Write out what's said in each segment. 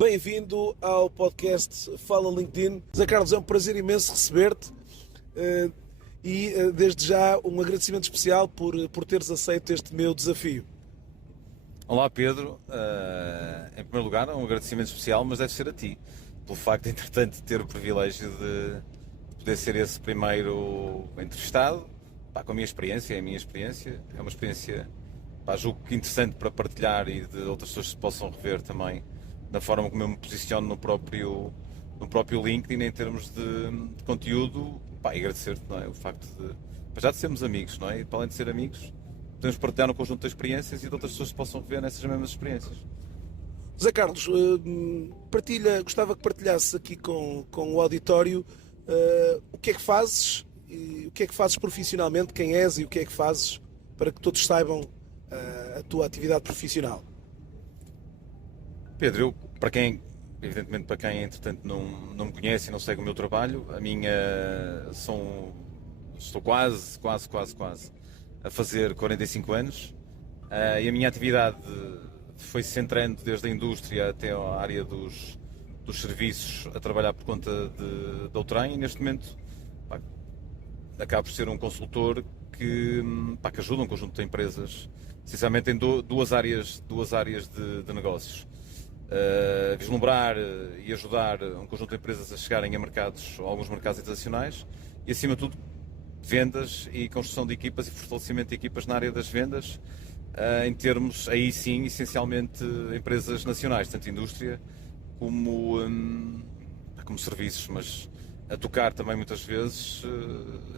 Bem-vindo ao podcast Fala LinkedIn. Zé Carlos, é um prazer imenso receber-te e desde já um agradecimento especial por teres aceito este meu desafio. Olá Pedro, em primeiro lugar um agradecimento especial, mas deve ser a ti, pelo facto de entretanto ter o privilégio de poder ser esse primeiro entrevistado, com a minha experiência, é uma experiência, julgo que interessante para partilhar e de outras pessoas se possam rever também na forma como eu me posiciono no próprio LinkedIn em termos de conteúdo, e agradecer-te, não é? O facto de sermos amigos, não é? E para além de ser amigos, podemos partilhar um conjunto de experiências e de outras pessoas se possam rever nessas mesmas experiências. Zé Carlos, gostava que partilhasse aqui com o auditório o que é que fazes, e o que é que fazes profissionalmente, quem és e o que é que fazes para que todos saibam a tua atividade profissional. Pedro, evidentemente para quem entretanto não me conhece e não segue o meu trabalho, estou quase a fazer 45 anos e a minha atividade foi se centrando desde a indústria até à área dos serviços a trabalhar por conta da Outrem e neste momento acabo por ser um consultor que ajuda um conjunto de empresas, essencialmente em duas áreas de negócios. Vislumbrar e ajudar um conjunto de empresas a chegarem a alguns mercados internacionais e acima de tudo vendas e construção de equipas e fortalecimento de equipas na área das vendas, em termos, aí sim, essencialmente empresas nacionais, tanto indústria como serviços, mas a tocar também muitas vezes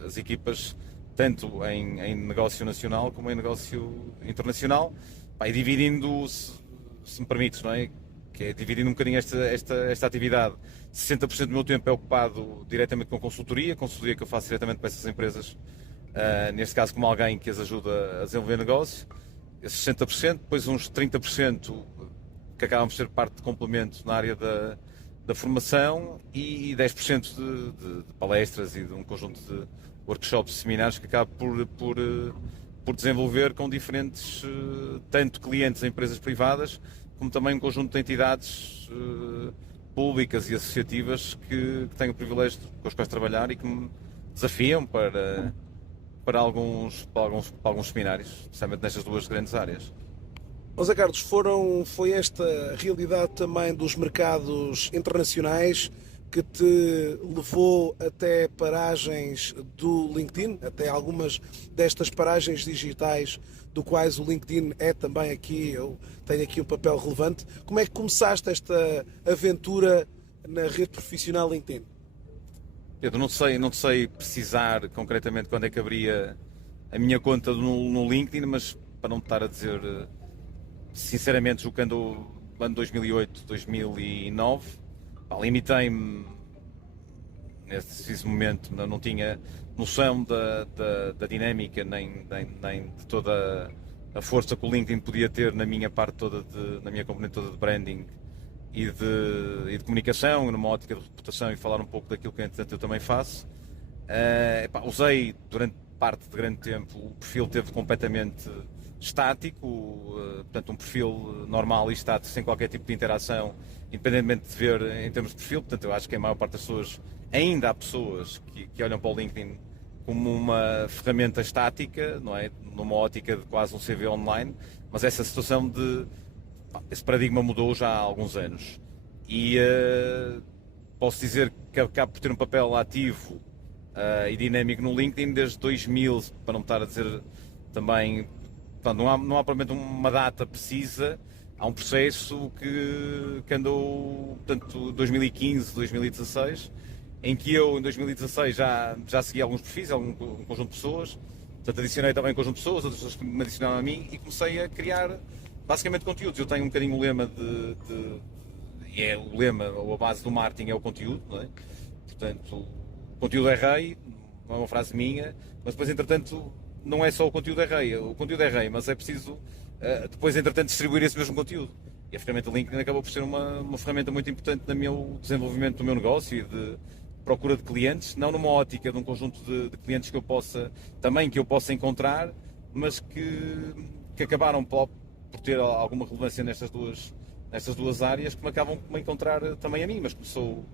as equipas, tanto em negócio nacional como em negócio internacional, e dividindo, se me permites, não é? Que é dividindo um bocadinho esta atividade. 60% do meu tempo é ocupado diretamente com consultoria que eu faço diretamente para essas empresas, neste caso como alguém que as ajuda a desenvolver negócio, esses 60%, depois uns 30% que acabam por ser parte de complemento na área da formação e 10% de palestras e de um conjunto de workshops, seminários que acabo por desenvolver com diferentes, tanto clientes em empresas privadas, como também um conjunto de entidades públicas e associativas que tenho o privilégio com as quais trabalhar e que me desafiam para alguns seminários, especialmente nestas duas grandes áreas. Zé Carlos, foi esta realidade também dos mercados internacionais que te levou até paragens do LinkedIn, até algumas destas paragens digitais do quais o LinkedIn é também tem aqui um papel relevante. Como é que começaste esta aventura na rede profissional LinkedIn? Pedro, não sei precisar concretamente quando é que abria a minha conta no LinkedIn, mas para não estar a dizer, sinceramente, julgando o ano 2008, 2009, limitei-me nesse momento, não tinha noção da dinâmica nem de toda a força que o LinkedIn podia ter na minha parte toda, na minha componente toda de branding e de comunicação, numa ótica de reputação e falar um pouco daquilo que entretanto eu também faço. Usei durante parte de grande tempo, o perfil teve completamente estático, portanto um perfil normal e estático, sem qualquer tipo de interação, independentemente de ver em termos de perfil. Portanto, eu acho que a maior parte das pessoas, ainda há pessoas que olham para o LinkedIn como uma ferramenta estática, não é? Numa ótica de quase um CV online, mas essa situação esse paradigma mudou já há alguns anos e posso dizer que acabo por ter um papel ativo e dinâmico no LinkedIn desde 2000, para não estar a dizer também, portanto, não há provavelmente uma data precisa, há um processo que andou, portanto, 2015, 2016, em que eu, em 2016, já segui alguns perfis, um conjunto de pessoas, portanto, adicionei também um conjunto de pessoas, outras pessoas que me adicionaram a mim e comecei a criar, basicamente, conteúdos. Eu tenho um bocadinho o lema e é o lema, ou a base do marketing é o conteúdo, não é? Portanto, o conteúdo é rei, não é uma frase minha, mas depois, entretanto, não é só o conteúdo é rei, mas é preciso depois, entretanto, distribuir esse mesmo conteúdo. E a ferramenta LinkedIn acabou por ser uma ferramenta muito importante no meu desenvolvimento do meu negócio e de procura de clientes, não numa ótica de um conjunto de clientes que eu possa encontrar, mas que acabaram por ter alguma relevância nestas nestas duas áreas que me acabam por me encontrar também a mim, mas começou,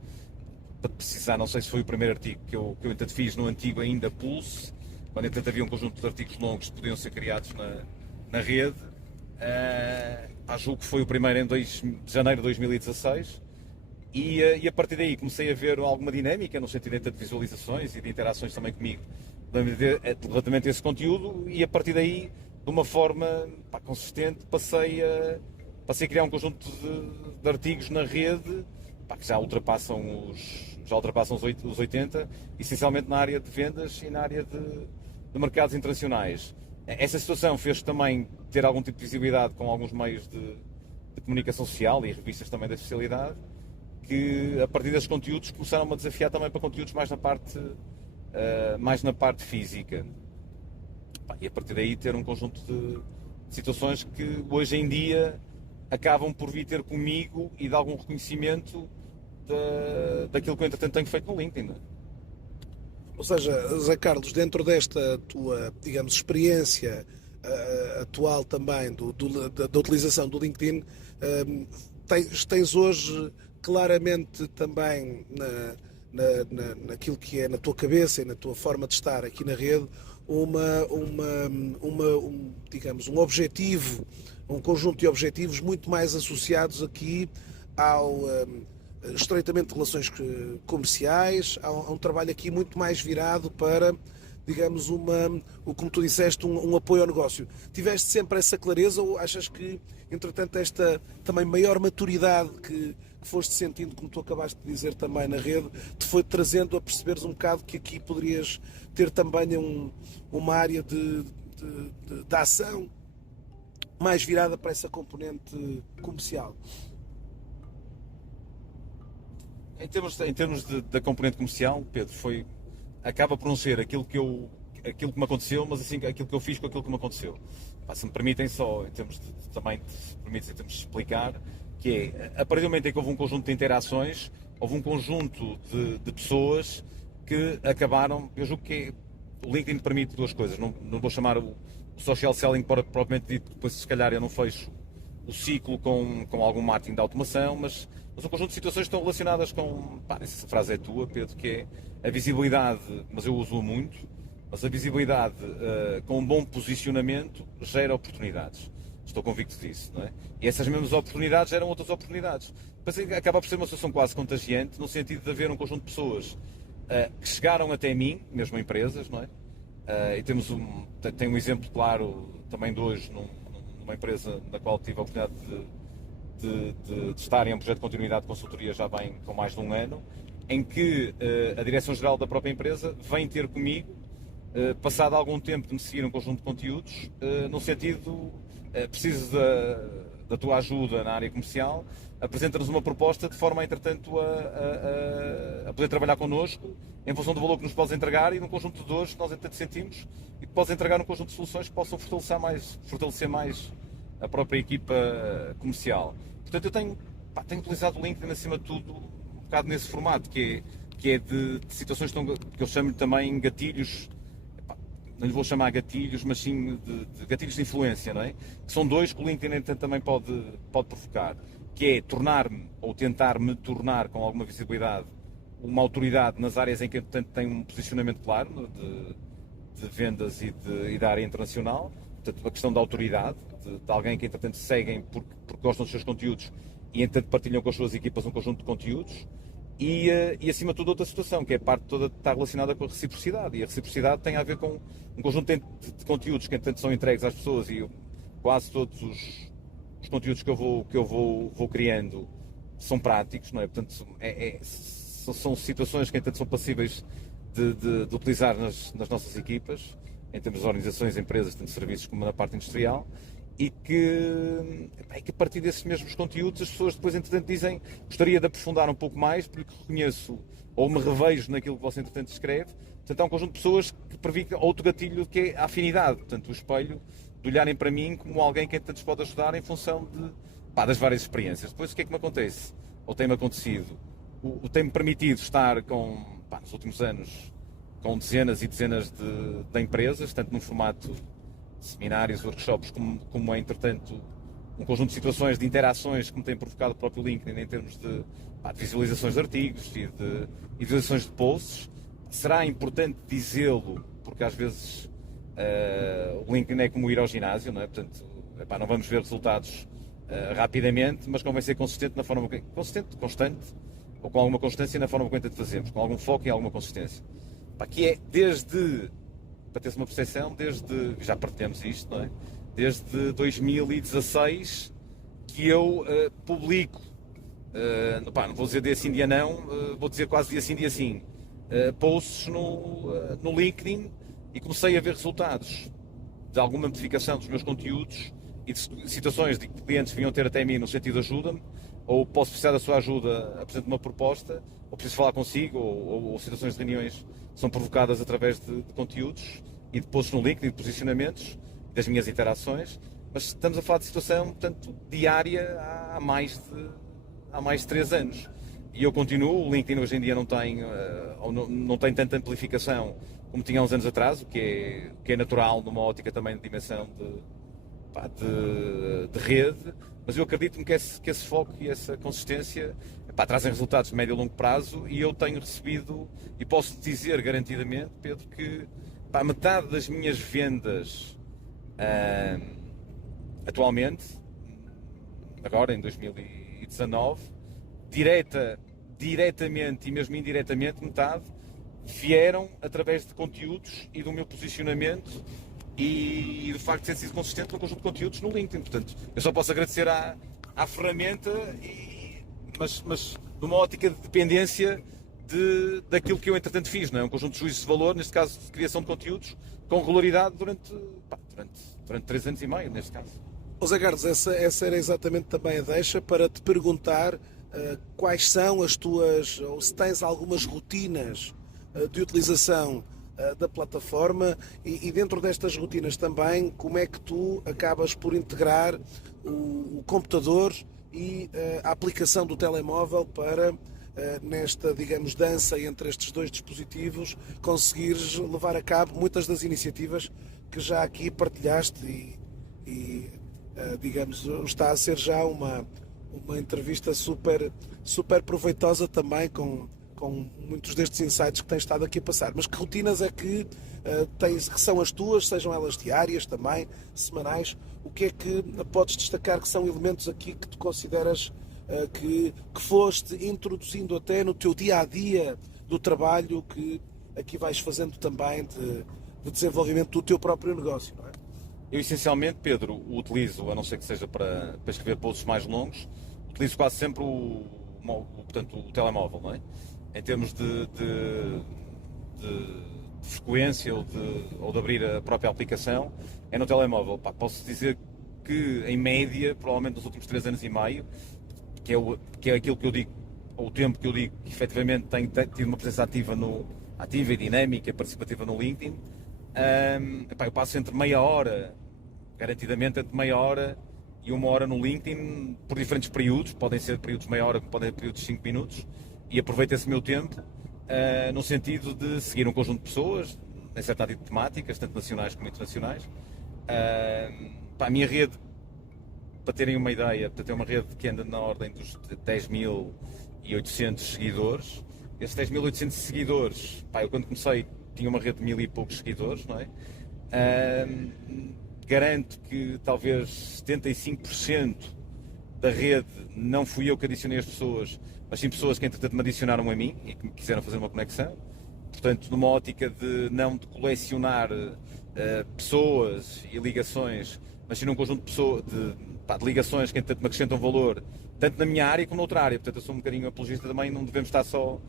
para precisar, não sei se foi o primeiro artigo que eu entretanto fiz no antigo ainda Pulse, quando entretanto havia um conjunto de artigos longos que podiam ser criados na rede. Julgo que foi o primeiro de janeiro de 2016 e a partir daí comecei a ver alguma dinâmica no sentido de visualizações e de interações também comigo relativamente a esse conteúdo, e a partir daí, de uma forma consistente, passei a criar um conjunto de artigos na rede que já ultrapassam os 80, essencialmente na área de vendas e na área de mercados internacionais. Essa situação fez também ter algum tipo de visibilidade com alguns meios de comunicação social e revistas também da especialidade, que a partir desses conteúdos começaram a desafiar também para conteúdos mais na parte física. E a partir daí ter um conjunto de situações que hoje em dia acabam por vir ter comigo e de algum reconhecimento daquilo que eu entretanto tenho feito no LinkedIn. Ou seja, Zé Carlos, dentro desta tua, digamos, experiência atual também da utilização do LinkedIn, tens hoje claramente também naquilo que é na tua cabeça e na tua forma de estar aqui na rede digamos, um objetivo, um conjunto de objetivos muito mais associados aqui ao estreitamente de relações comerciais, há um trabalho aqui muito mais virado para, digamos, como tu disseste, um apoio ao negócio. Tiveste sempre essa clareza ou achas que, entretanto, esta também maior maturidade que foste sentindo, como tu acabaste de dizer também na rede, te foi trazendo a perceberes um bocado que aqui poderias ter também uma área de ação mais virada para essa componente comercial? Em termos da componente comercial, Pedro, acaba por não ser aquilo que me aconteceu, mas assim aquilo que eu fiz com aquilo que me aconteceu. Se me permitem só, em termos de explicar, que é, a partir do momento em que houve um conjunto de interações, houve um conjunto de pessoas que acabaram, eu julgo que o LinkedIn permite duas coisas, não vou chamar o social selling propriamente dito, depois se calhar eu não fecho o ciclo com algum marketing de automação, mas um conjunto de situações que estão relacionadas com, essa frase é tua, Pedro, que é a visibilidade, mas eu uso muito, mas a visibilidade com um bom posicionamento gera oportunidades. Estou convicto disso, não é? E essas mesmas oportunidades geram outras oportunidades. Depois acaba por ser uma situação quase contagiante, no sentido de haver um conjunto de pessoas que chegaram até mim, mesmo empresas, não é? E tenho um exemplo claro também de hoje, numa empresa na qual tive a oportunidade de estar em um projeto de continuidade de consultoria já bem com mais de um ano, em que a Direção-Geral da própria empresa vem ter comigo, passado algum tempo de me seguir um conjunto de conteúdos, no sentido, preciso da tua ajuda na área comercial, apresenta-nos uma proposta de forma, entretanto, a poder trabalhar connosco em função do valor que nos podes entregar e num conjunto de dores que nós, entretanto, sentimos e que podes entregar um conjunto de soluções que possam fortalecer mais a própria equipa comercial. Portanto, eu tenho utilizado o LinkedIn, acima de tudo, um bocado nesse formato, que é de situações que eu chamo também gatilhos, não lhe vou chamar gatilhos, mas sim de gatilhos de influência, não é? Que são dois que o LinkedIn também pode provocar, que é tornar-me, ou tentar-me tornar com alguma visibilidade, uma autoridade nas áreas em que, portanto, tenho um posicionamento claro de vendas e da área internacional. Portanto, a questão da autoridade, de alguém que, entretanto, seguem porque gostam dos seus conteúdos e, entretanto, partilham com as suas equipas um conjunto de conteúdos. E acima de tudo, outra situação, que é a parte toda que está relacionada com a reciprocidade. E a reciprocidade tem a ver com um conjunto de conteúdos que, entretanto, são entregues às pessoas, e quase todos os conteúdos que eu vou criando são práticos, não é? Portanto, são situações que, entretanto, são passíveis de utilizar nas nossas equipas, em termos de organizações, empresas, tanto de serviços como na parte industrial, e que a partir desses mesmos conteúdos as pessoas depois, entretanto, dizem: gostaria de aprofundar um pouco mais porque reconheço ou me revejo naquilo que você, entretanto, escreve. Portanto, há um conjunto de pessoas que prevê outro gatilho, que é a afinidade, portanto, o espelho de olharem para mim como alguém que, entretanto, pode ajudar em função das várias experiências. Depois, o que é que me acontece? Ou tem-me acontecido? Tem-me permitido estar nos últimos anos, com dezenas e dezenas de empresas, tanto no formato de seminários, workshops, como é, entretanto, um conjunto de situações, de interações que me tem provocado o próprio LinkedIn em termos de visualizações de artigos e de visualizações de posts. Será importante dizê-lo, porque às vezes o LinkedIn é como ir ao ginásio, não é? Portanto, não vamos ver resultados rapidamente, mas convém ser consistente na forma constante, ou com alguma constância na forma como fazemos, com algum foco e alguma consistência. Que é para ter-se uma percepção, já partilhamos isto, não é? Desde 2016 que eu publico, não vou dizer dia sim, dia não, vou dizer quase dia sim, posts no LinkedIn, e comecei a ver resultados de alguma modificação dos meus conteúdos e de situações de que clientes vinham ter até mim no sentido de ajuda-me, ou posso precisar da sua ajuda, apresento uma proposta, ou preciso falar consigo, ou situações de reuniões são provocadas através de conteúdos e de posts no LinkedIn, de posicionamentos, das minhas interações, mas estamos a falar de situação, portanto, diária há mais de 3 anos. E eu continuo, o LinkedIn hoje em dia não tem tanta amplificação como tinha há uns anos atrás, o que é natural numa ótica também de dimensão de rede, mas eu acredito-me que esse foco e essa consistência trazem resultados de médio e longo prazo, e eu tenho recebido, e posso dizer garantidamente, Pedro, que metade das minhas vendas atualmente, agora em 2019, diretamente e mesmo indiretamente, metade vieram através de conteúdos e do meu posicionamento e do facto de ter sido consistente no conjunto de conteúdos no LinkedIn. Portanto, eu só posso agradecer à ferramenta, mas numa ótica de dependência daquilo que eu entretanto fiz, não é? Um conjunto de juízos de valor, neste caso de criação de conteúdos, com regularidade durante 3 anos e meio, neste caso. José Carlos, essa era exatamente também a deixa para te perguntar quais são as tuas, ou se tens algumas rotinas de utilização da plataforma, e dentro destas rotinas também, como é que tu acabas por integrar o computador e a aplicação do telemóvel para, nesta, digamos, dança entre estes dois dispositivos, conseguires levar a cabo muitas das iniciativas que já aqui partilhaste digamos, está a ser já uma entrevista super proveitosa também, com muitos destes insights que tens estado aqui a passar. Mas que rotinas é que que são as tuas, sejam elas diárias também, semanais? O que é que podes destacar que são elementos aqui que tu consideras que foste introduzindo até no teu dia-a-dia do trabalho, que aqui vais fazendo também de desenvolvimento do teu próprio negócio, não é? Eu essencialmente, Pedro, utilizo, a não ser que seja para escrever posts mais longos, utilizo quase sempre portanto, o telemóvel, não é? Em termos de frequência ou de abrir a própria aplicação, é no telemóvel. Posso dizer que, em média, provavelmente nos últimos 3 anos e meio, que é aquilo que eu digo, ou o tempo que eu digo que efetivamente tenho tido uma presença ativa e dinâmica, participativa no LinkedIn, eu passo entre meia hora, garantidamente entre meia hora e 1 hora no LinkedIn, por diferentes períodos, podem ser períodos de meia hora, podem ser períodos de 5 minutos, e aproveito esse meu tempo no sentido de seguir um conjunto de pessoas, em certa tipo de temáticas, tanto nacionais como internacionais. A minha rede, para terem uma ideia, é uma rede que anda na ordem dos 10.800 seguidores. Esses 10.800 seguidores, eu quando comecei tinha uma rede de 1.000 e poucos seguidores, não é? Garanto que talvez 75% da rede não fui eu que adicionei as pessoas, mas sim pessoas que entretanto me adicionaram a mim e que me quiseram fazer uma conexão. Portanto, numa ótica não de colecionar pessoas e ligações, mas sim num conjunto de ligações que entretanto me acrescentam valor, tanto na minha área como noutra área. Portanto, eu sou um bocadinho apologista também, não devemos estar só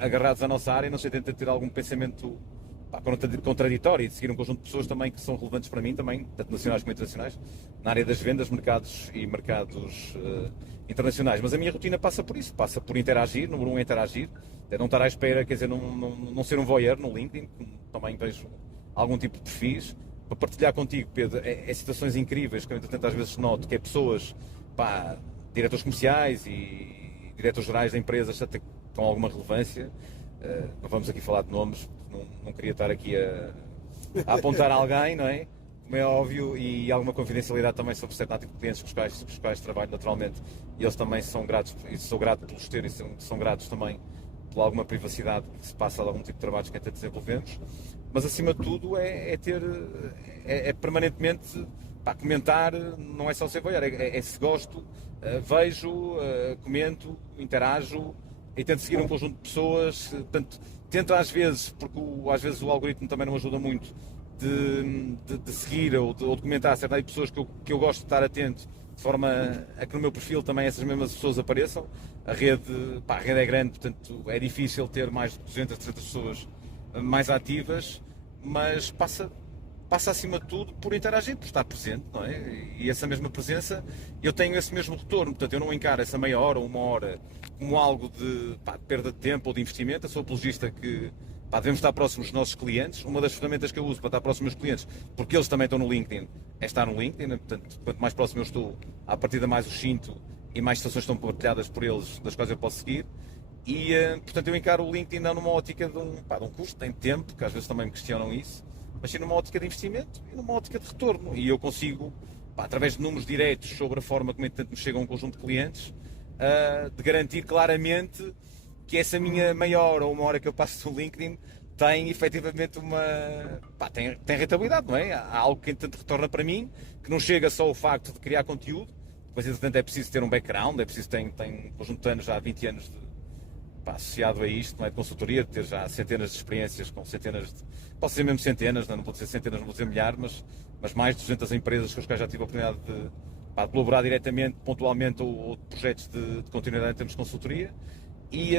agarrados à nossa área, não sei, tentar ter algum pensamento contraditório e de seguir um conjunto de pessoas também que são relevantes para mim, também, tanto nacionais como internacionais, na área das vendas, mercados internacionais. Mas a minha rotina passa por isso, passa por interagir, número 1 é interagir, é não estar à espera, quer dizer, não ser um voyeur no LinkedIn, também vejo algum tipo de perfis, para partilhar contigo, Pedro, é situações incríveis que eu entretanto às vezes noto, que é pessoas, diretores comerciais e diretores gerais de empresas até com alguma relevância, não vamos aqui falar de nomes, não queria estar aqui a apontar alguém, não é? como é óbvio, e alguma confidencialidade também sobre certo tipo de clientes com os quais trabalho naturalmente. E eles também são gratos, e sou grato pelos ter, e são gratos também por alguma privacidade que se passa de algum tipo de trabalhos que até desenvolvemos. Mas acima de tudo é permanentemente comentar, não é só ser voyeur, é se gosto, vejo, comento, interajo e tento seguir um conjunto de pessoas, portanto, tento às vezes, porque às vezes o algoritmo também não ajuda muito, de seguir ou de comentar certas pessoas que eu gosto de estar atento, de forma a que no meu perfil também essas mesmas pessoas apareçam. A rede é grande, portanto é difícil ter mais de 200, 300 pessoas mais ativas, mas passa acima de tudo por interagir, por estar presente, não é? E essa mesma presença, eu tenho esse mesmo retorno, portanto eu não encaro essa meia hora ou uma hora como algo de perda de tempo ou de investimento. Eu sou apologista que devemos estar próximos dos nossos clientes. Uma das ferramentas que eu uso para estar próximo dos clientes, porque eles também estão no LinkedIn, é estar no LinkedIn, portanto quanto mais próximo eu estou, à partida mais os sinto e mais situações estão partilhadas por eles, das quais eu posso seguir. E, portanto, eu encaro o LinkedIn não numa ótica de um custo, tem tempo, que às vezes também me questionam isso, mas sim numa ótica de investimento e numa ótica de retorno. E eu consigo, através de números diretos sobre a forma como me chega a um conjunto de clientes, de garantir claramente que essa minha meia hora ou uma hora que eu passo no LinkedIn tem efetivamente tem rentabilidade, não é? Há algo que entretanto retorna para mim, que não chega só ao facto de criar conteúdo, mas entretanto é preciso ter um background, é preciso ter um conjunto de anos, já há 20 anos associado a isto, não é, de consultoria, de ter já centenas de experiências com centenas de, posso dizer mesmo centenas, não vou dizer centenas, não vou dizer milhares, mas mais de 200 empresas com as quais já tive a oportunidade de colaborar diretamente, pontualmente, ou de projetos de continuidade em termos de consultoria. E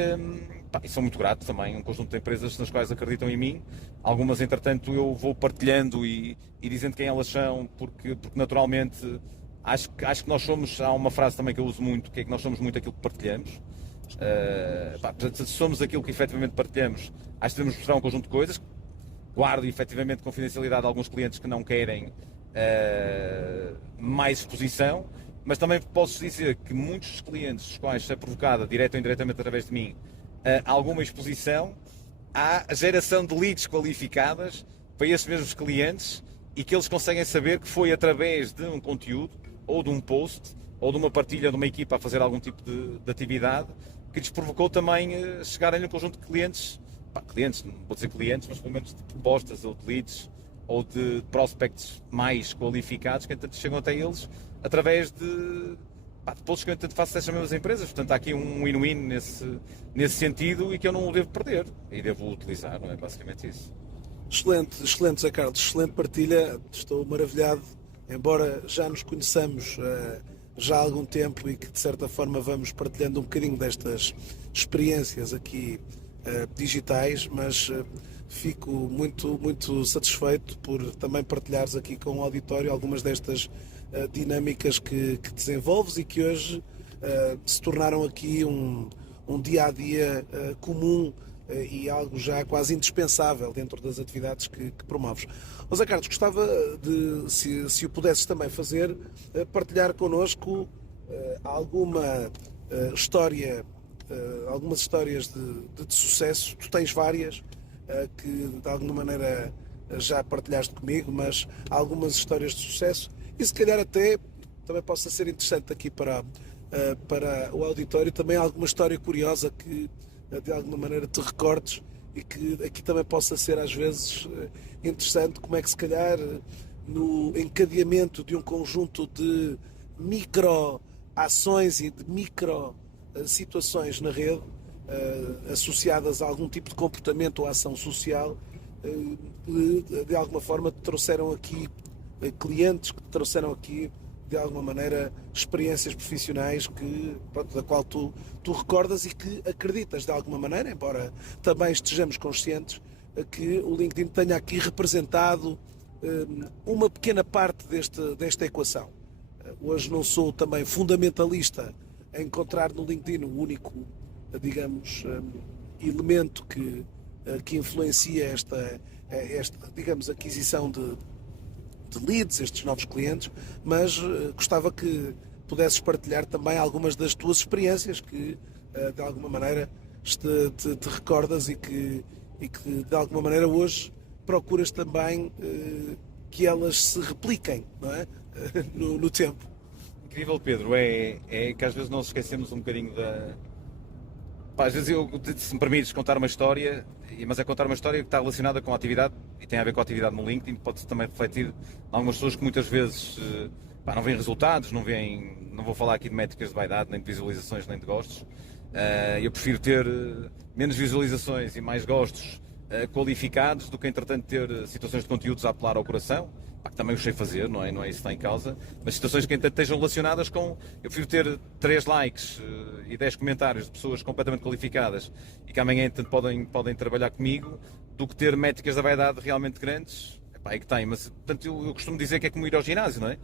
sou muito grato também, um conjunto de empresas nas quais acreditam em mim. Algumas, entretanto, eu vou partilhando e dizendo quem elas são, porque naturalmente acho que nós somos, há uma frase também que eu uso muito, que é que nós somos muito aquilo que partilhamos. Se somos aquilo que efetivamente partilhamos, acho que devemos mostrar um conjunto de coisas. Guardo efetivamente confidencialidade a alguns clientes que não querem mais exposição, mas também posso dizer que muitos dos clientes dos quais é provocada, direta ou indiretamente através de mim, alguma exposição, há a geração de leads qualificadas para esses mesmos clientes e que eles conseguem saber que foi através de um conteúdo, ou de um post, ou de uma partilha de uma equipa a fazer algum tipo de atividade, que lhes provocou também chegarem a um conjunto de clientes, clientes, não vou dizer clientes, mas pelo menos de propostas ou de leads ou de prospects mais qualificados que entanto chegam até eles através de posts que eu entanto faço dessas mesmas empresas. Portanto, há aqui um win-win nesse sentido e que eu não o devo perder e devo utilizar, não é? Basicamente isso. Excelente, Zé Carlos, excelente partilha, estou maravilhado, embora já nos conheçamos já há algum tempo e que de certa forma vamos partilhando um bocadinho destas experiências aqui digitais, mas fico muito satisfeito por também partilhares aqui com o auditório algumas destas dinâmicas que desenvolves e que hoje se tornaram aqui um dia-a-dia comum e algo já quase indispensável dentro das atividades que promoves. Zé Carlos, gostava de, se o pudesses também fazer, partilhar connosco alguma história, algumas histórias de sucesso. Tu tens várias que de alguma maneira já partilhaste comigo, mas há algumas histórias de sucesso e se calhar até também possa ser interessante aqui para o auditório, também alguma história curiosa que de alguma maneira te recordes e que aqui também possa ser às vezes interessante, como é que se calhar no encadeamento de um conjunto de micro ações e de micro situações na rede associadas a algum tipo de comportamento ou ação social de alguma forma te trouxeram aqui clientes, que te trouxeram aqui de alguma maneira experiências profissionais da qual tu recordas e que acreditas de alguma maneira, embora também estejamos conscientes que o LinkedIn tenha aqui representado uma pequena parte desta equação. Hoje não sou também fundamentalista em encontrar no LinkedIn o único, digamos, elemento que influencia esta digamos, aquisição de leads, estes novos clientes, mas gostava que pudesses partilhar também algumas das tuas experiências que de alguma maneira te recordas e que de alguma maneira hoje procuras também que elas se repliquem, não é? No tempo. Incrível, Pedro, é que às vezes nós esquecemos um bocadinho da... Pá, às vezes se me permites contar uma história, mas é contar uma história que está relacionada com a atividade e tem a ver com a atividade no LinkedIn, pode-se também refletir em algumas pessoas que muitas vezes não veem resultados, não vou falar aqui de métricas de vaidade, nem de visualizações, nem de gostos. Eu prefiro ter menos visualizações e mais gostos qualificados do que, entretanto, ter situações de conteúdos a apelar ao coração, que também o sei fazer, não é isso que está em causa, mas situações que, entretanto, estejam relacionadas com... Eu prefiro ter 3 likes e 10 comentários de pessoas completamente qualificadas e que amanhã, entretanto, podem trabalhar comigo, do que ter métricas da vaidade realmente grandes, e que tem, mas, portanto, eu costumo dizer que é como ir ao ginásio, não é?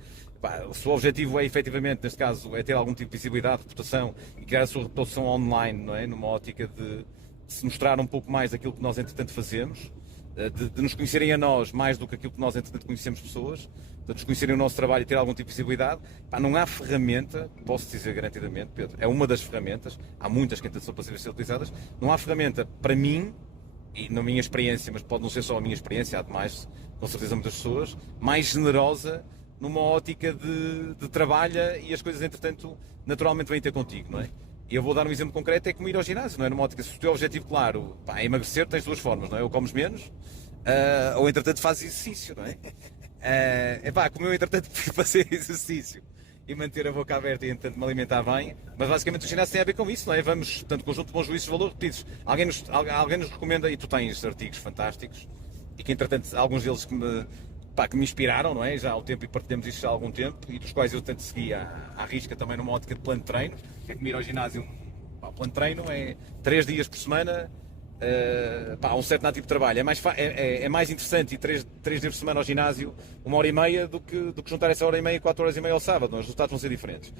Se o objetivo é, efetivamente, neste caso, é ter algum tipo de visibilidade, reputação e criar a sua reputação online, não é? Numa ótica de se mostrar um pouco mais daquilo que nós, entretanto, fazemos, de nos conhecerem a nós mais do que aquilo que nós, entretanto, conhecemos pessoas, de nos conhecerem o nosso trabalho e ter algum tipo de visibilidade. Não há ferramenta, posso dizer garantidamente, Pedro, é uma das ferramentas, há muitas que, entretanto, são passíveis de ser utilizadas, não há ferramenta, para mim, e na minha experiência, mas pode não ser só a minha experiência, há demais, com certeza muitas pessoas, mais generosa numa ótica de trabalha e as coisas, entretanto, naturalmente vêm ter contigo, não é? E eu vou dar um exemplo concreto, é como ir ao ginásio, não é? Numa ótica, se o teu objetivo, claro, é emagrecer, tens 2 formas, não é? Ou comes menos, ou entretanto fazes exercício, não é? Como eu, entretanto, prefiro fazer exercício e manter a boca aberta e, entretanto, me alimentar bem, mas basicamente o ginásio tem a ver com isso, não é? Vamos, tanto conjunto de bons juízos de valor repetidos. Alguém nos recomenda, e tu tens artigos fantásticos, e que, entretanto, alguns deles que me inspiraram, não é? Já há um tempo, e partilhamos isto já há algum tempo, e dos quais eu tanto segui à risca também numa ótica de plano de treino, que é como ir ao ginásio. O plano de treino é 3 dias por semana, um certo tipo de trabalho. É mais interessante ir 3 dias por semana ao ginásio, 1h30, do que juntar essa 1h30 e 4h30 ao sábado. Os resultados vão ser diferentes.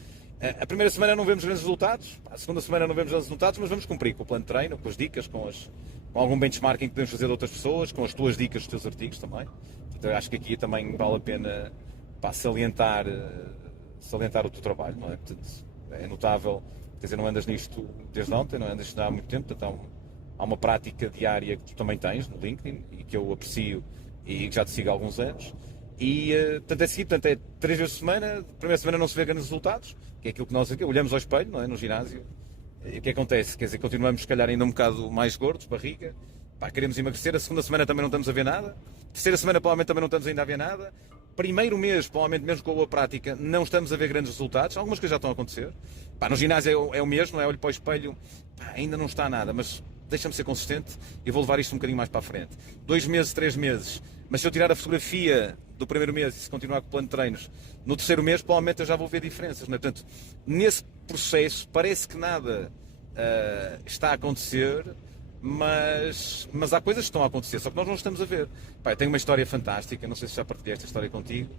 A primeira semana não vemos grandes resultados, a segunda semana não vemos grandes resultados, mas vamos cumprir com o plano de treino, com as dicas, com algum benchmarking que podemos fazer de outras pessoas, com as tuas dicas dos teus artigos também. Então, eu acho que aqui também vale a pena salientar o teu trabalho, não é? Portanto, é notável, quer dizer, não andas nisto desde ontem, não andas nisto há muito tempo, portanto há uma prática diária que tu também tens no LinkedIn e que eu aprecio e que já te sigo há alguns anos. E, portanto, é 3 vezes por semana, primeira semana não se vê grandes resultados, que é aquilo que nós aqui olhamos ao espelho, não é? No ginásio. E o que acontece? Quer dizer, continuamos, se calhar, ainda um bocado mais gordos, barriga, queremos emagrecer, a segunda semana também não estamos a ver nada, terceira semana provavelmente também não estamos ainda a ver nada, primeiro mês, provavelmente mesmo com a prática, não estamos a ver grandes resultados, algumas coisas já estão a acontecer. No ginásio é o mesmo, não é? Olho para o espelho, ainda não está nada, mas deixa-me ser consistente e vou levar isto um bocadinho mais para a frente. 2 meses, 3 meses, mas se eu tirar a fotografia do primeiro mês e se continuar com o plano de treinos, no terceiro mês provavelmente eu já vou ver diferenças, não é? Portanto, nesse processo parece que nada está a acontecer, mas há coisas que estão a acontecer, só que nós não estamos a ver. Eu tenho uma história fantástica, não sei se já partilhei esta história contigo,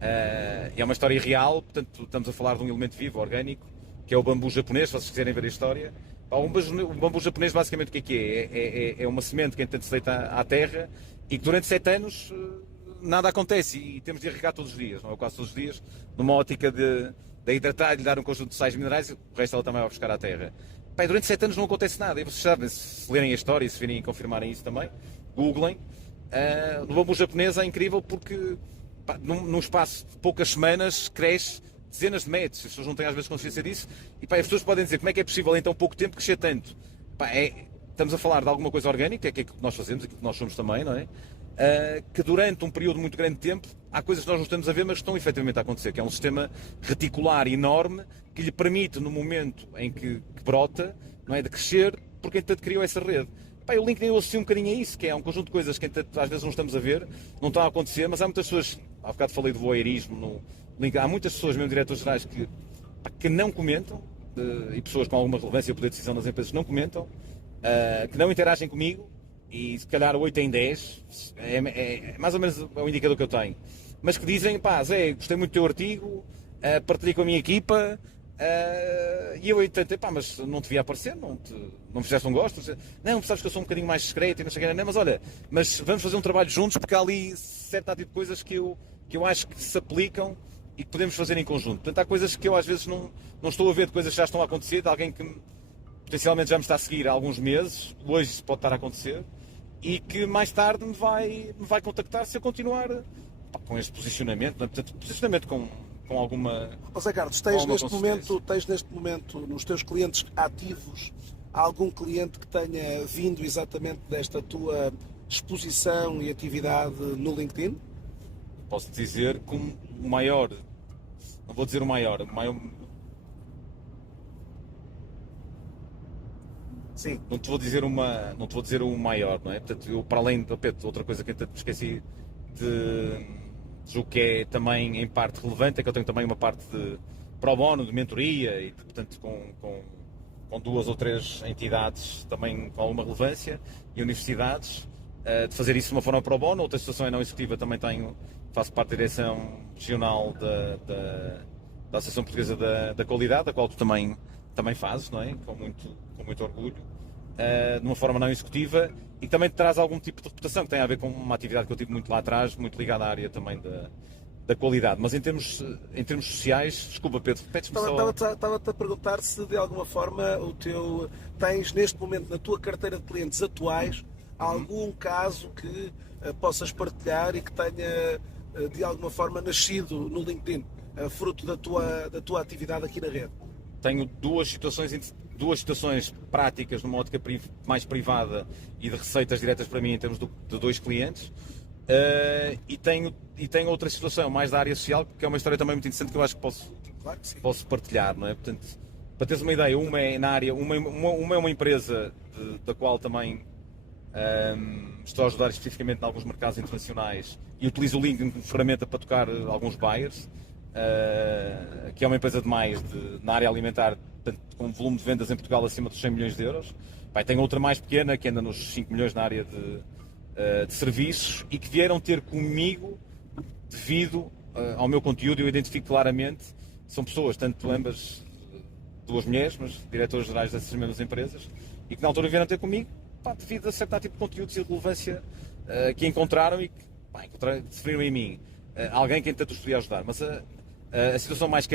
é uma história real, portanto estamos a falar de um elemento vivo, orgânico, que é o bambu japonês, se vocês quiserem ver a história. O bambu japonês basicamente o que é? É uma semente que se deita à terra e que durante 7 anos nada acontece e temos de irrigar todos os dias, não é? Quase todos os dias, numa ótica de hidratar e de dar um conjunto de sais minerais, o resto ela também vai buscar à terra. Durante 7 anos não acontece nada, e vocês sabem, se lerem a história e se virem e confirmarem isso também, googlem. No bambu japonês é incrível porque num espaço de poucas semanas cresce dezenas de metros, as pessoas não têm às vezes consciência disso, e as pessoas podem dizer como é que é possível em tão pouco tempo crescer tanto. Estamos a falar de alguma coisa orgânica, que é aquilo que nós fazemos, aquilo que nós somos também, não é? Que durante um período muito grande de tempo há coisas que nós não estamos a ver, mas que estão efetivamente a acontecer, que é um sistema reticular enorme que lhe permite, no momento em que brota, não é, de crescer, porque entanto criou essa rede. O LinkedIn eu associo um bocadinho a isso, que é um conjunto de coisas que entanto, às vezes não estamos a ver, não estão a acontecer, mas há muitas pessoas, há bocado falei do voyeurismo no LinkedIn, há muitas pessoas, mesmo diretores gerais, que não comentam, e pessoas com alguma relevância e poder de decisão nas empresas não comentam, que não interagem comigo, e se calhar 8 em 10, é mais ou menos o indicador que eu tenho, mas que dizem, Zé, gostei muito do teu artigo, partilhei com a minha equipa, e eu tentei, mas não devia aparecer, não fizeste um gosto, não, sabes que eu sou um bocadinho mais discreto e não sei o que, não, mas olha, mas vamos fazer um trabalho juntos porque há ali certo tipo de coisas que eu acho que se aplicam e que podemos fazer em conjunto. Portanto, há coisas que eu às vezes não estou a ver, de coisas que já estão a acontecer, de alguém que potencialmente já me está a seguir há alguns meses, hoje isso pode estar a acontecer, e que mais tarde me vai contactar se eu continuar com este posicionamento, não é? Portanto, posicionamento com alguma. José Carlos, tens neste momento nos teus clientes ativos algum cliente que tenha vindo exatamente desta tua exposição e atividade no LinkedIn? Posso dizer que o maior, não vou dizer o maior. Sim. Não te vou dizer o maior, não é? Portanto, eu, para além de outra coisa que eu me esqueci de o que é também em parte relevante, é que eu tenho também uma parte de pro bono, de mentoria e, portanto, com 2 ou 3 entidades também com alguma relevância e universidades, de fazer isso de uma forma pro bono. Outra situação é não executiva, também faço parte da direção regional da Associação Portuguesa da Qualidade, da qual tu também fazes, não é? Com muito orgulho, de uma forma não executiva, e que também te traz algum tipo de reputação que tem a ver com uma atividade que eu tive muito lá atrás, muito ligada à área também da qualidade. Mas em termos sociais, desculpa Pedro, repetes-me só. Estava-te a perguntar se de alguma forma tens neste momento na tua carteira de clientes atuais algum caso que possas partilhar e que tenha de alguma forma nascido no LinkedIn, fruto da tua atividade aqui na rede. Tenho duas situações práticas numa ótica mais privada e de receitas diretas para mim em termos de 2 clientes, e tenho outra situação mais da área social, que é uma história também muito interessante que eu acho que Claro que sim. posso partilhar, não é? Portanto, para teres uma ideia, uma é na área, uma é uma empresa da qual também estou a ajudar especificamente em alguns mercados internacionais e utilizo o LinkedIn como ferramenta para tocar alguns buyers, que é uma empresa na área alimentar, portanto, com um volume de vendas em Portugal acima dos 100 milhões de euros. Tem outra mais pequena, que anda nos 5 milhões na área de serviços, e que vieram ter comigo devido ao meu conteúdo. Eu identifico claramente, são pessoas, tanto ambas, 2 mulheres, mas diretores gerais dessas mesmas empresas, e que na altura vieram ter comigo devido a certo tipo de conteúdos e de relevância que encontraram e que definiram em mim. Alguém que entretanto os podia ajudar. Mas a situação mais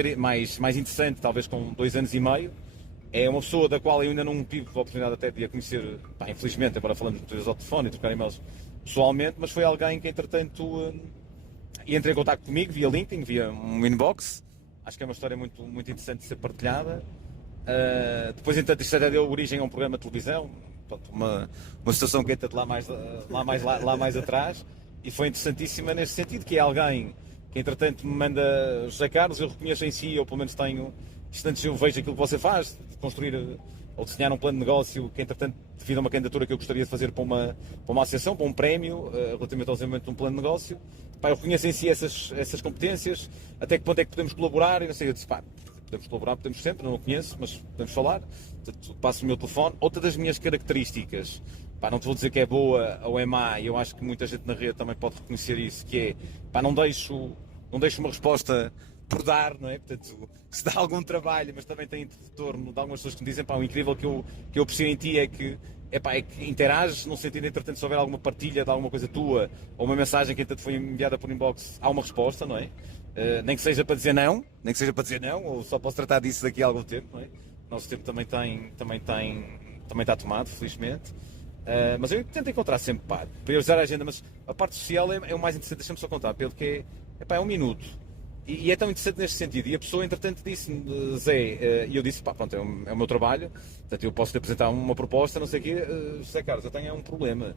interessante, talvez com 2 anos e meio, é uma pessoa da qual eu ainda não tive a oportunidade até de a conhecer, infelizmente, embora falamos muitas vezes ao telefone e trocar e-mails pessoalmente, mas foi alguém que entretanto entrou em contato comigo via LinkedIn, via um inbox. Acho que é uma história muito, muito interessante de ser partilhada. Depois, entretanto, isto até deu origem a um programa de televisão, uma situação que entra lá mais atrás, e foi interessantíssima neste sentido, que é alguém que entretanto me manda: José Carlos, eu reconheço em si, ou pelo menos tenho, instantes eu vejo aquilo que você faz, de construir ou desenhar um plano de negócio que entretanto, devido a uma candidatura que eu gostaria de fazer para uma associação, para um prémio, relativamente ao desenvolvimento de um plano de negócio, eu reconheço em si essas competências, até que ponto é que podemos colaborar, e não sei, eu disse, podemos colaborar, podemos sempre, não o conheço, mas podemos falar. Portanto, passo o meu telefone. Outra das minhas características, não te vou dizer que é boa ou é má, e eu acho que muita gente na rede também pode reconhecer isso, que é, não deixo uma resposta por dar, não é? Portanto, se dá algum trabalho, mas também tem retorno de algumas pessoas que me dizem, o incrível que eu aprecio em ti é que interages, no sentido, entretanto, se houver alguma partilha de alguma coisa tua, ou uma mensagem que entretanto foi enviada por inbox, há uma resposta, não é? Nem que seja para dizer não, ou só posso tratar disso daqui a algum tempo, não é? O nosso tempo também está tomado, felizmente. Mas eu tento encontrar sempre, priorizar a agenda, mas a parte social é o mais interessante. Deixa-me só contar, Pedro, que é 1 minuto. E é tão interessante neste sentido. E a pessoa, entretanto, disse-me, Zé, e eu disse, pronto, é o meu trabalho, portanto eu posso te apresentar uma proposta, não sei o quê, José Carlos, eu tenho um problema.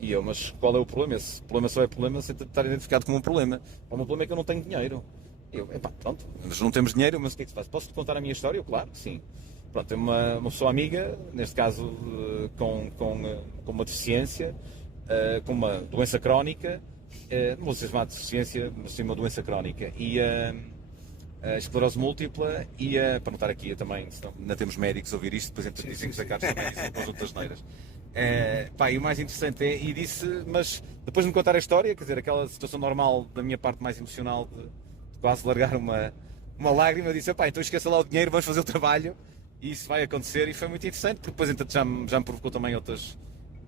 E eu, mas qual é o problema? Esse problema só é problema sem estar identificado como um problema. O meu problema é que eu não tenho dinheiro. Eu, pronto, mas não temos dinheiro, mas o que é que se faz? Posso-te contar a minha história? Eu, claro que sim. Pronto, é uma pessoa amiga, neste caso com uma deficiência, com uma doença crónica, não vou dizer chamada deficiência, mas sim uma doença crónica, e a esclerose múltipla, e para não estar aqui também, senão ainda temos médicos a ouvir isto, depois entre dizem que José Carlos também dizem um conjunto das neiras. E o mais interessante e disse, mas depois de me contar a história, quer dizer, aquela situação normal da minha parte mais emocional de quase largar uma lágrima, eu disse, então esqueça lá o dinheiro, vamos fazer o trabalho, e isso vai acontecer. E foi muito interessante, porque depois entretanto já me provocou também outras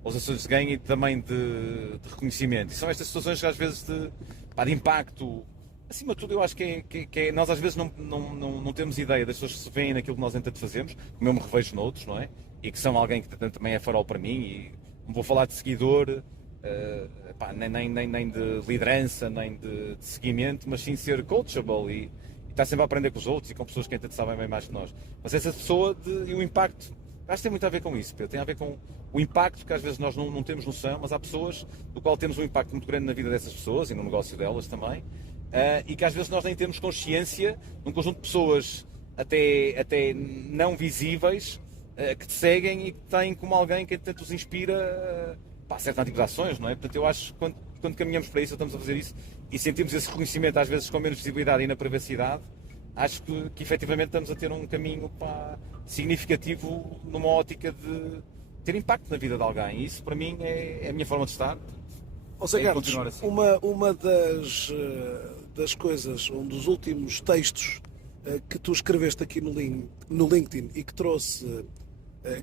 ações de ganho e também de reconhecimento. E são estas situações que às vezes de impacto. Acima de tudo, eu acho que nós às vezes não temos ideia das pessoas que se veem naquilo que nós entretanto fazemos, como eu me revejo noutros, não é? E que são alguém que também é farol para mim, e não vou falar de seguidor, pá, nem de liderança, nem de seguimento, mas sim ser coachable e estar sempre a aprender com os outros e com pessoas que ainda sabem bem mais que nós. Mas essa pessoa e o impacto, acho que tem muito a ver com isso, Pedro. Tem a ver com o impacto que às vezes nós não temos noção, mas há pessoas do qual temos um impacto muito grande na vida dessas pessoas e no negócio delas também, e que às vezes nós nem temos consciência de um conjunto de pessoas até não visíveis que te seguem e que têm como alguém que tanto os inspira a certas tipo de ações, não é? Portanto, eu acho que quando caminhamos para isso, estamos a fazer isso e sentimos esse reconhecimento às vezes com menos visibilidade e na privacidade, acho que efetivamente estamos a ter um caminho significativo numa ótica de ter impacto na vida de alguém. E isso para mim é a minha forma de estar. José Carlos, assim. uma das coisas, um dos últimos textos que tu escreveste aqui no LinkedIn e que trouxe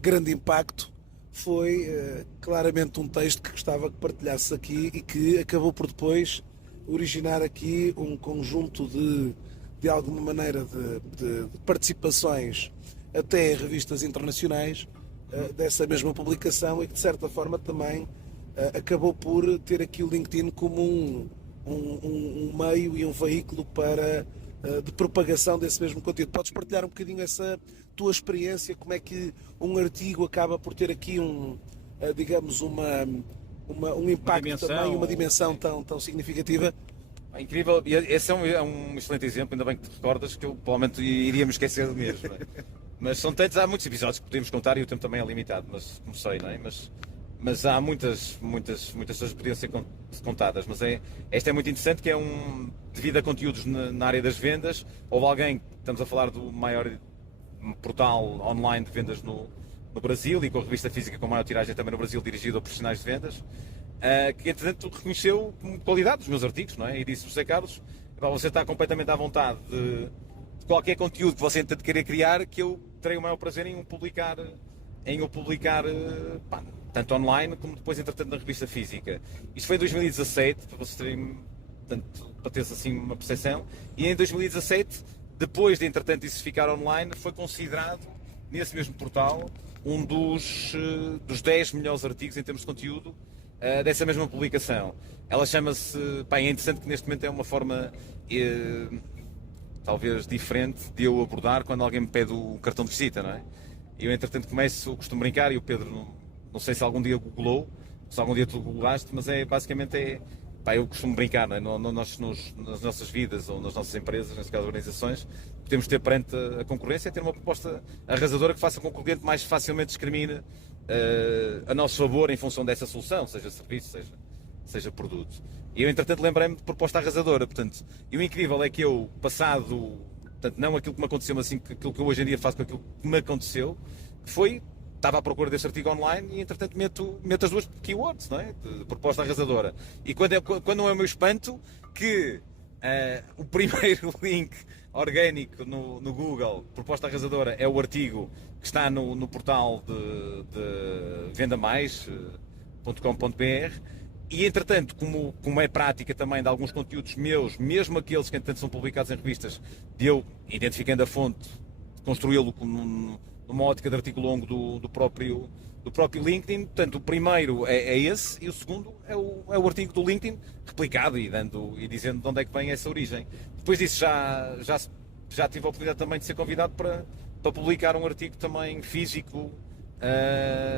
grande impacto foi claramente um texto que gostava que partilhasse aqui e que acabou por depois originar aqui um conjunto de alguma maneira de participações até revistas internacionais dessa mesma publicação e que de certa forma também acabou por ter aqui o LinkedIn como um meio e um veículo de propagação desse mesmo conteúdo. Podes partilhar um bocadinho essa tua experiência, como é que um artigo acaba por ter aqui digamos, um impacto também, uma dimensão tão significativa? É incrível, e esse é um excelente exemplo, ainda bem que te recordas, que eu provavelmente iria me esquecer mesmo. Não é? Mas são tantos, há muitos episódios que podemos contar e o tempo também é limitado, mas comecei, não é? Mas há muitas coisas que podiam ser contadas, mas esta é muito interessante, que é devido a conteúdos na área das vendas. Houve alguém, estamos a falar do maior portal online de vendas no Brasil e com a revista física com maior tiragem também no Brasil, dirigido a profissionais de vendas, que entretanto reconheceu como qualidade dos meus artigos, não é? E disse: José Carlos, você está completamente à vontade de qualquer conteúdo que você entende querer criar, que eu terei o maior prazer em o publicar tanto online como depois, entretanto, na revista física. Isto foi em 2017, para vocês terem, para teres assim uma percepção, e em 2017, depois de, entretanto, isso ficar online, foi considerado, nesse mesmo portal, um dos 10 melhores artigos em termos de conteúdo dessa mesma publicação. Ela chama-se, é interessante que neste momento é uma forma talvez diferente de eu abordar quando alguém me pede o cartão de visita, não é? Eu, entretanto, costumo brincar, e o Pedro, não sei se algum dia googlou, se algum dia tu googlaste, mas basicamente eu costumo brincar, não é? Nas nossas vidas ou nas nossas empresas, neste caso organizações, podemos ter perante a concorrência, ter uma proposta arrasadora que faça com que o cliente mais facilmente discrimine a nosso favor em função dessa solução, seja serviço, seja produto. E eu, entretanto, lembrei-me de proposta arrasadora, portanto, e o incrível é que eu, passado, portanto, não aquilo que me aconteceu, mas assim aquilo que eu hoje em dia faço com aquilo que me aconteceu, estava à procura desse artigo online e, entretanto, meto as duas keywords, não é? De proposta arrasadora. E quando não é o meu espanto, que o primeiro link orgânico no Google, proposta arrasadora, é o artigo que está no portal de vendamais.com.br. E, entretanto, como é prática também de alguns conteúdos meus, mesmo aqueles que, entretanto, são publicados em revistas, de eu, identificando a fonte, construí-lo numa ótica de artigo longo do próprio LinkedIn. Portanto, o primeiro é esse, e o segundo é o artigo do LinkedIn replicado e dizendo de onde é que vem essa origem. Depois disso já tive a oportunidade também de ser convidado para publicar um artigo também físico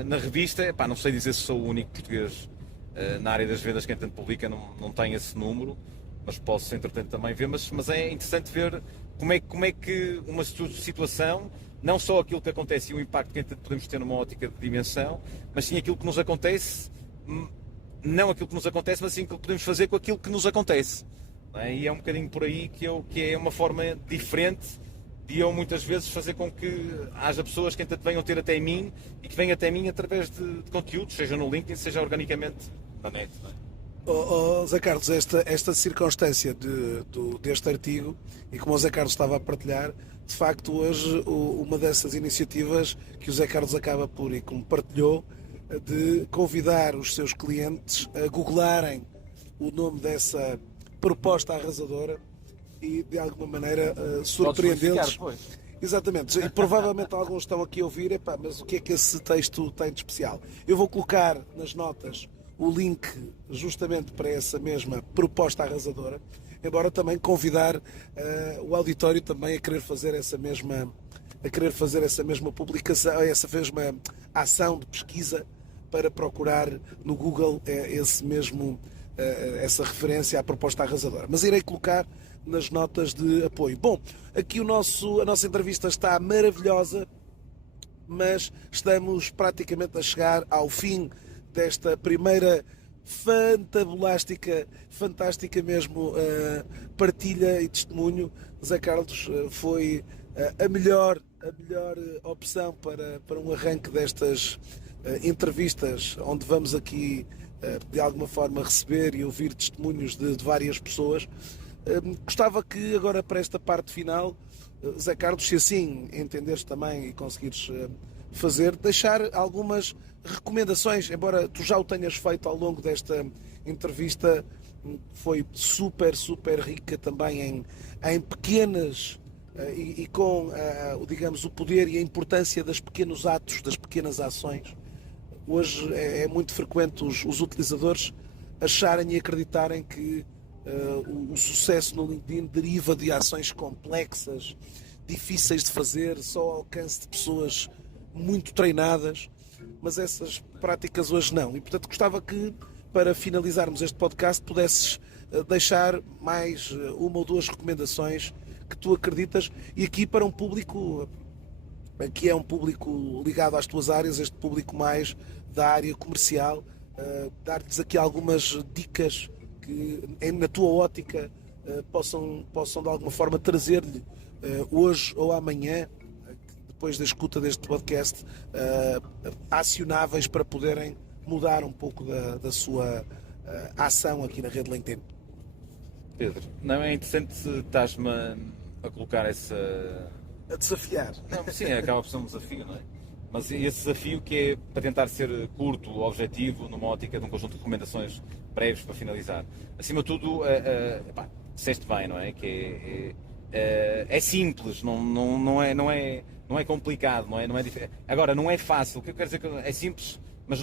na revista. Não sei dizer se sou o único português na área das vendas que, entretanto, publica, não tem esse número, mas posso, entretanto, também ver. Mas é interessante ver como é que uma situação, não só aquilo que acontece e o impacto que, entretanto, podemos ter numa ótica de dimensão, mas sim aquilo que nos acontece, não aquilo que nos acontece, mas sim aquilo que podemos fazer com aquilo que nos acontece. Não é? E é um bocadinho por aí que é uma forma diferente de eu muitas vezes fazer com que haja pessoas que, entretanto, venham ter até mim e que venham até mim através de conteúdos, seja no LinkedIn, seja organicamente na net. Não é? Zé Carlos, esta circunstância deste artigo, e como o Zé Carlos estava a partilhar, de facto hoje uma dessas iniciativas que o Zé Carlos acaba por, e como partilhou, de convidar os seus clientes a googlarem o nome dessa proposta arrasadora e, de alguma maneira, surpreendê-los. Exatamente, e provavelmente alguns estão aqui a ouvir, mas o que é que esse texto tem de especial? Eu vou colocar nas notas o link justamente para essa mesma proposta arrasadora, embora também convidar o auditório também a querer fazer essa mesma publicação, essa mesma ação de pesquisa para procurar no Google essa referência à proposta arrasadora. Mas irei colocar nas notas de apoio. Bom, aqui a nossa entrevista está maravilhosa, mas estamos praticamente a chegar ao fim desta primeira fantástica mesmo partilha e testemunho. Zé Carlos, foi a melhor opção para um arranque destas entrevistas, onde vamos aqui de alguma forma receber e ouvir testemunhos de várias pessoas. Gostava que agora para esta parte final, Zé Carlos, se assim entenderes também e conseguires fazer, deixar algumas recomendações, embora tu já o tenhas feito ao longo desta entrevista, foi super rica também em pequenas e com, digamos, o poder e a importância dos pequenos atos, das pequenas ações. Hoje é muito frequente os utilizadores acharem e acreditarem que o sucesso no LinkedIn deriva de ações complexas, difíceis de fazer, só ao alcance de pessoas muito treinadas, mas essas práticas hoje não. E portanto gostava que, para finalizarmos este podcast, pudesses deixar mais uma ou duas recomendações que tu acreditas, e aqui para um público que é um público ligado às tuas áreas, este público mais da área comercial, dar-lhes aqui algumas dicas que, na tua ótica, possam de alguma forma trazer-lhe hoje ou amanhã, depois da escuta deste podcast, acionáveis para poderem mudar um pouco da sua ação aqui na rede LinkedIn. Pedro, não é interessante estás-me a colocar essa... A desafiar. Não, sim, acaba por ser um desafio, não é? Mas esse desafio que é para tentar ser curto, objetivo, numa ótica de um conjunto de recomendações breves para finalizar. Acima de tudo, disseste bem, não é? Que é simples, não é complicado, não é difícil. Agora, não é fácil. O que eu quero dizer que é simples, mas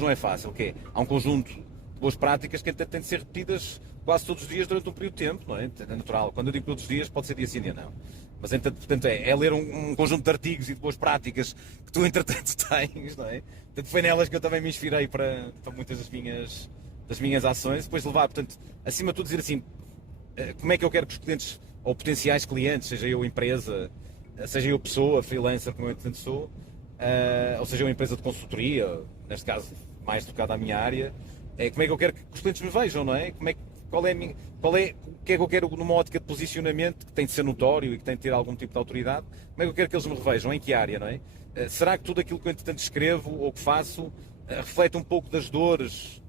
não é fácil. O quê? Há um conjunto de boas práticas que têm de ser repetidas quase todos os dias durante um período de tempo, não é? É natural. Quando eu digo todos os dias, pode ser dia sim, dia não. Mas, portanto, é ler um conjunto de artigos e de boas práticas que tu, entretanto, tens, não é? Portanto, foi nelas que eu também me inspirei para muitas das minhas ações. Depois levar, portanto, acima de tudo, dizer assim, como é que eu quero que os clientes, ou potenciais clientes, seja eu empresa, seja eu pessoa, freelancer, como eu entretanto sou, ou seja eu empresa de consultoria, neste caso mais tocada à minha área, como é que eu quero que os clientes me vejam, não é? O que é que eu quero numa ótica de posicionamento que tem de ser notório e que tem de ter algum tipo de autoridade? Como é que eu quero que eles me revejam? Em que área, não é? Será que tudo aquilo que eu entretanto escrevo ou que faço reflete um pouco das dores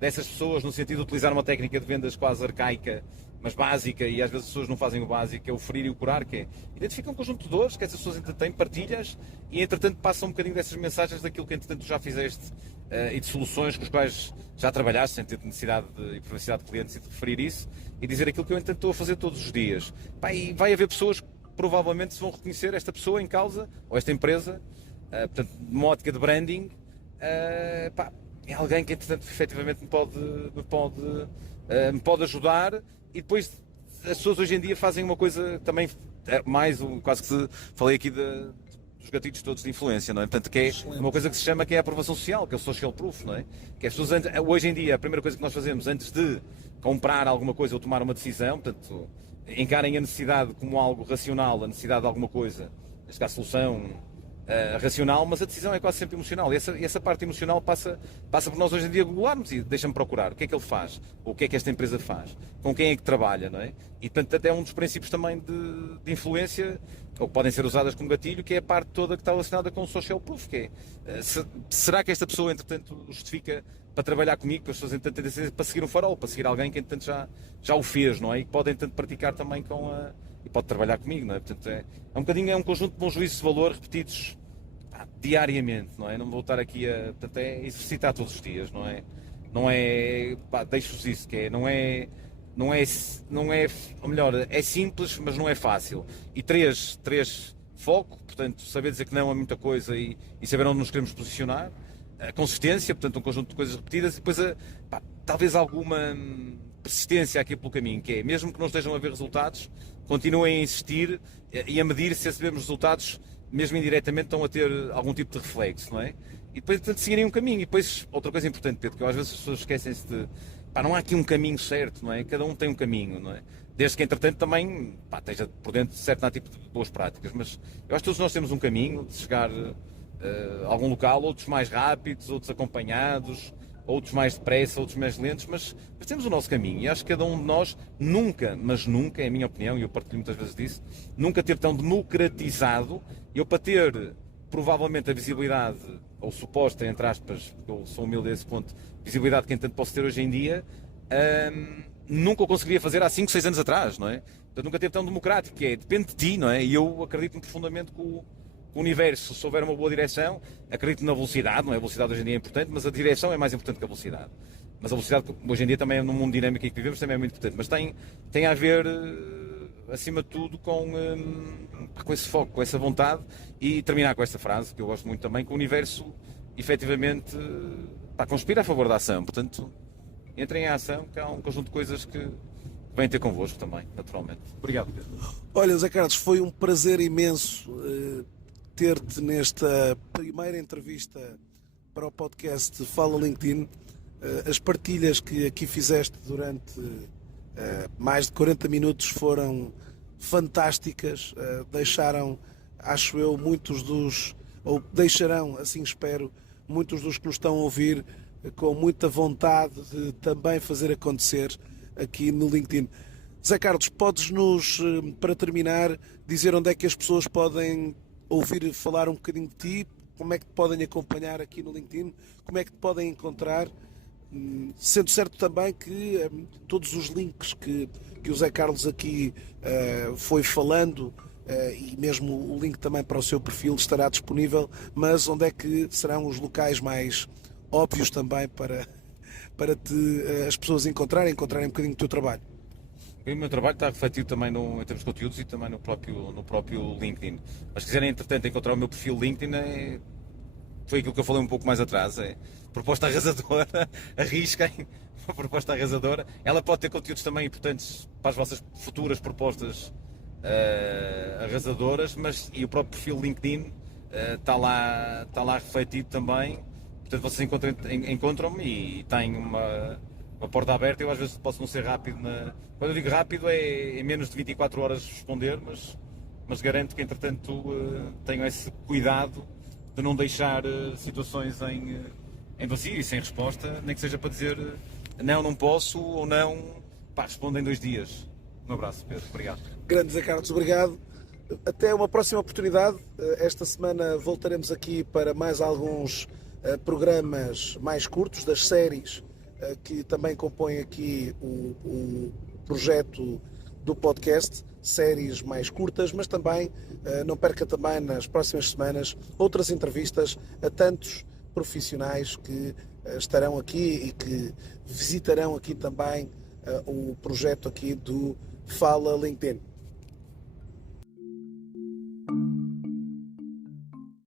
dessas pessoas, no sentido de utilizar uma técnica de vendas quase arcaica, mas básica, e às vezes as pessoas não fazem o básico, que é o ferir e o curar, que é identifica um conjunto de dores que essas pessoas entretanto têm, partilhas e entretanto passam um bocadinho dessas mensagens daquilo que entretanto já fizeste e de soluções com as quais já trabalhaste sem ter necessidade e privacidade de clientes, e de referir isso e dizer aquilo que eu entretanto estou a fazer todos os dias. E vai haver pessoas que provavelmente se vão reconhecer esta pessoa em causa, ou esta empresa, portanto, numa ótica de branding, é alguém que entretanto efetivamente me pode ajudar. E depois as pessoas hoje em dia fazem uma coisa também, quase que falei aqui dos gatilhos todos de influência, não é? Portanto, que é uma coisa que se chama, que é a aprovação social, que é o social proof, não é? Que as pessoas, hoje em dia, a primeira coisa que nós fazemos antes de comprar alguma coisa ou tomar uma decisão, portanto, encarem a necessidade como algo racional, a necessidade de alguma coisa, neste caso solução racional, mas a decisão é quase sempre emocional. E essa parte emocional passa por nós hoje em dia googlarmos e deixa-me procurar o que é que ele faz, ou o que é que esta empresa faz, com quem é que trabalha, não é? E portanto até é um dos princípios também de influência, ou que podem ser usadas como gatilho, que é a parte toda que está relacionada com o social proof, que é, será que esta pessoa entretanto o justifica para trabalhar comigo, para as pessoas entretanto para seguir um farol, para seguir alguém que entretanto já o fez, não é? E que pode entretanto praticar também e pode trabalhar comigo, não é? Portanto é um conjunto de bons juízos de valor repetidos diariamente, não é? Não vou estar aqui portanto, é exercitar todos os dias, não é, deixo-vos isso, que é, não é, ou melhor, é simples, mas não é fácil. E três foco, portanto, saber dizer que não a muita coisa e saber onde nos queremos posicionar, a consistência, portanto um conjunto de coisas repetidas, e depois talvez alguma persistência aqui pelo caminho, que é, mesmo que não estejam a ver resultados, continuem a insistir e a medir se esses mesmos resultados, mesmo indiretamente, estão a ter algum tipo de reflexo, não é? E depois, portanto, seguirem um caminho. E depois, outra coisa importante, Pedro, que às vezes as pessoas esquecem-se de, não há aqui um caminho certo, não é? Cada um tem um caminho, não é? Desde que, entretanto, também esteja por dentro de certo tipo de boas práticas. Mas eu acho que todos nós temos um caminho de chegar a algum local, outros mais rápidos, outros acompanhados, outros mais depressa, outros mais lentos, mas temos o nosso caminho. E acho que cada um de nós nunca, mas nunca, é a minha opinião, e eu partilho muitas vezes disso, nunca teve tão democratizado. Eu, para ter provavelmente a visibilidade, ou suposta, entre aspas, porque eu sou humilde a esse ponto, visibilidade que entanto posso ter hoje em dia, nunca o conseguiria fazer há 5, 6 anos atrás, não é? Portanto, nunca teve tão democrático, que é, depende de ti, não é? E eu acredito profundamente que o universo, se houver uma boa direção, acredito na velocidade, não é? A velocidade hoje em dia é importante, mas a direção é mais importante que a velocidade. Mas a velocidade, hoje em dia, também, no mundo dinâmico em que vivemos, também é muito importante. Mas tem a ver, acima de tudo, com esse foco, com essa vontade, e terminar com esta frase, que eu gosto muito também, que o universo, efetivamente, conspira a favor da ação. Portanto, entrem em ação, que há um conjunto de coisas que vêm ter convosco também, naturalmente. Obrigado, Pedro. Olha, Zé Carlos, foi um prazer imenso ter-te nesta primeira entrevista para o podcast Fala LinkedIn. As partilhas que aqui fizeste durante mais de 40 minutos foram fantásticas, deixaram, acho eu, ou deixarão, assim espero, muitos dos que nos estão a ouvir com muita vontade de também fazer acontecer aqui no LinkedIn. Zé Carlos, podes-nos, para terminar, dizer onde é que as pessoas podem ouvir falar um bocadinho de ti, como é que te podem acompanhar aqui no LinkedIn, como é que te podem encontrar, sendo certo também que todos os links que o Zé Carlos aqui foi falando, e mesmo o link também para o seu perfil estará disponível, mas onde é que serão os locais mais óbvios também para as pessoas encontrarem um bocadinho do teu trabalho? O meu trabalho está refletido também em termos de conteúdos e também no próprio LinkedIn. Mas se quiserem, entretanto, encontrar o meu perfil LinkedIn, foi aquilo que eu falei um pouco mais atrás. É proposta arrasadora, arrisquem, uma proposta arrasadora. Ela pode ter conteúdos também importantes para as vossas futuras propostas arrasadoras, e o próprio perfil LinkedIn está lá refletido também. Portanto, vocês encontram-me e têm uma porta aberta. Eu às vezes posso não ser rápido. Quando eu digo rápido é menos de 24 horas responder, mas garanto que, entretanto, tenho esse cuidado de não deixar situações em vazio e sem resposta, nem que seja para dizer não posso, ou não, respondo em 2 dias. Um abraço, Pedro. Obrigado. Grande Zé Carlos, obrigado. Até uma próxima oportunidade. Esta semana voltaremos aqui para mais alguns programas mais curtos das séries que também compõem aqui o projeto do podcast, séries mais curtas, mas também não perca também nas próximas semanas outras entrevistas a tantos profissionais que estarão aqui e que visitarão aqui também o projeto aqui do Fala LinkedIn.